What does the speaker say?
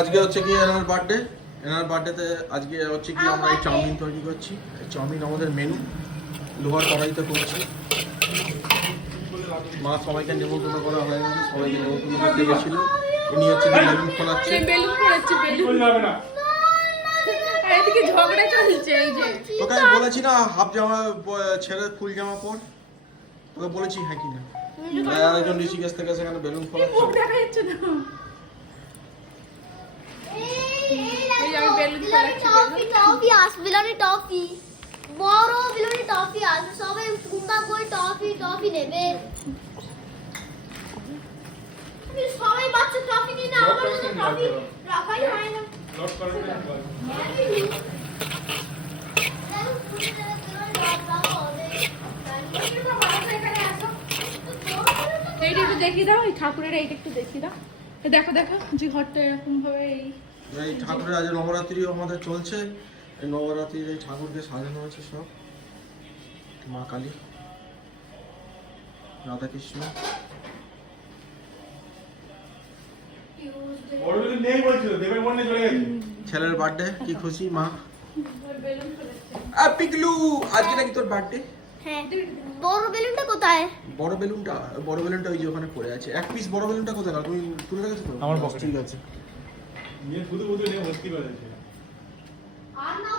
আজকে হচ্ছে কি এনার বার্থডেতে আজকে হচ্ছে কি আমরা এই চাউমিন তৈরি করছি। এই চাউমিন আমাদের মেনু, লোহার কড়াইতে করছি। মা সবাইকে নেমন্তন্ন করা হয় না, সবাইকে নেমন্তন্ন করতে গেছিল। ইনি হচ্ছে কি বেলুন ফোলাচ্ছে। এদিকে ঝগড়া চলছে। এই যে তোকে আমি বলেছি না হাফ জামা ছেড়ে ফুল জামা পর, তোকে বলেছি হ্যাঁ কি না? আরেকজন ঋষিকেশ থেকে সেখানে বেলুন ফোলাচ্ছে। মুখ দেখা যাচ্ছে না। এই আমি বেলুন ফোলাচ্ছি। টফি আসবে না, টফি বড় বেলুনি টফি আসবে, সবাই কুম্বা করে টফি নেবে। সবাই বাচ্চা টফি নিয়ে না, আমার টফি রাখাই হয় না। লট করে দেন বল। এইটা একটু দেখিয়ে দাও, এই ঠাকুরের এইটা একটু দেখিয়ে দাও। দেখো দেখো যে ঘরটা এরকম ভাবে এই ঠাকুরের আজ নবরাত্রিও আমাদের চলছে। এই নবরাত্রির এই ঠাকুরকে সাজানো হয়েছে সব। মা কালী, রাধা কৃষ্ণ। ছেলের বার্থডে, কি খুশি মা। পিকলু আজকে নাকি তোর বার্থডে? হ্যাঁ, বড় বেলুনটা কোথায়? বড় বেলুনটা ওই যে ওখানে পড়ে আছে। এক পিস বড় বেলুনটা কোথায়? তুমি তুলে রেখেছো তো? আমার পকেটে। ঠিক আছে। নিয়ে শুধু নিয়ে ভর্তি করে দিয়েছে। আর না